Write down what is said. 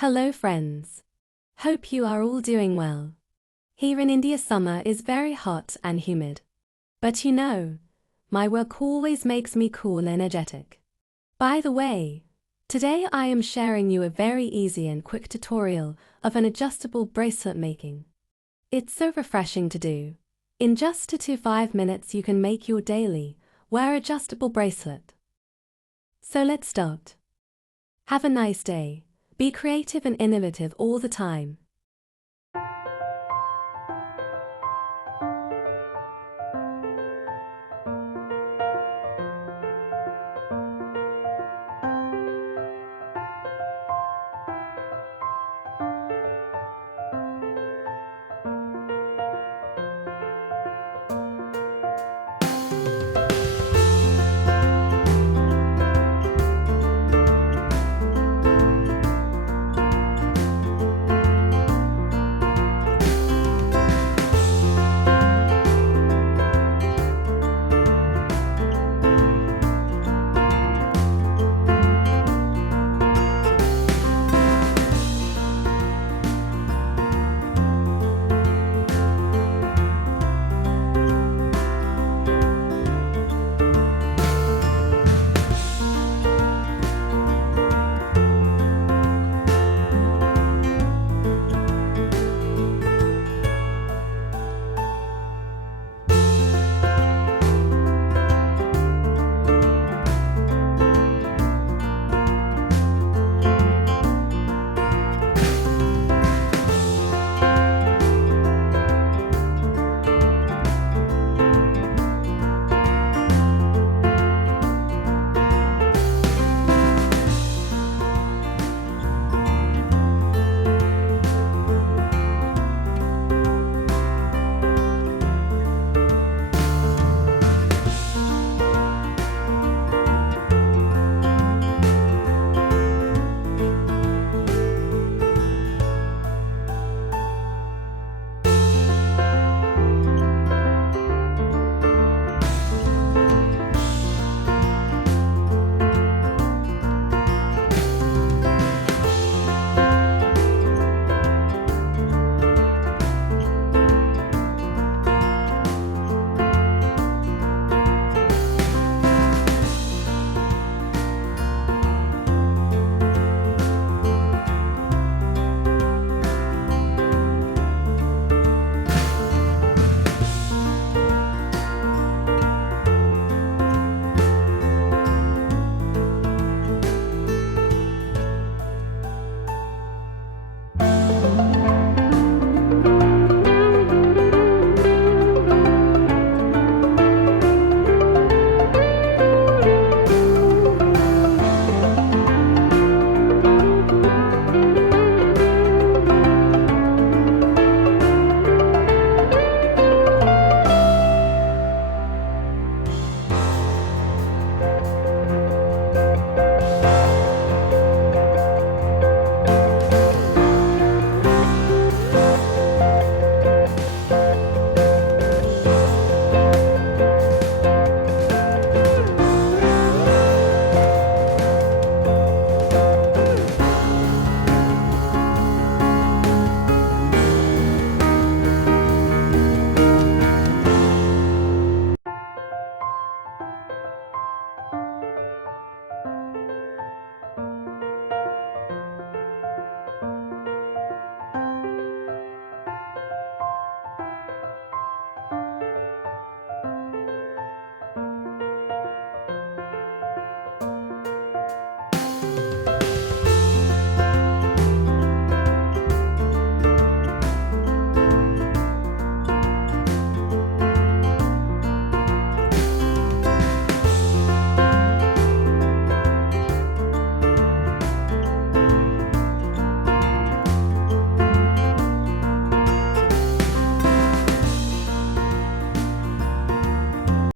Hello friends. Hope you are all doing well. Here in India summer is very hot and humid. But you know, my work always makes me cool and energetic. By the way, today I am sharing you a very easy and quick tutorial of an adjustable bracelet making. It's so refreshing to do. In just 2 to 5 minutes you can make your daily wear adjustable bracelet. So let's start. Have a nice day. Be creative and innovative all the time.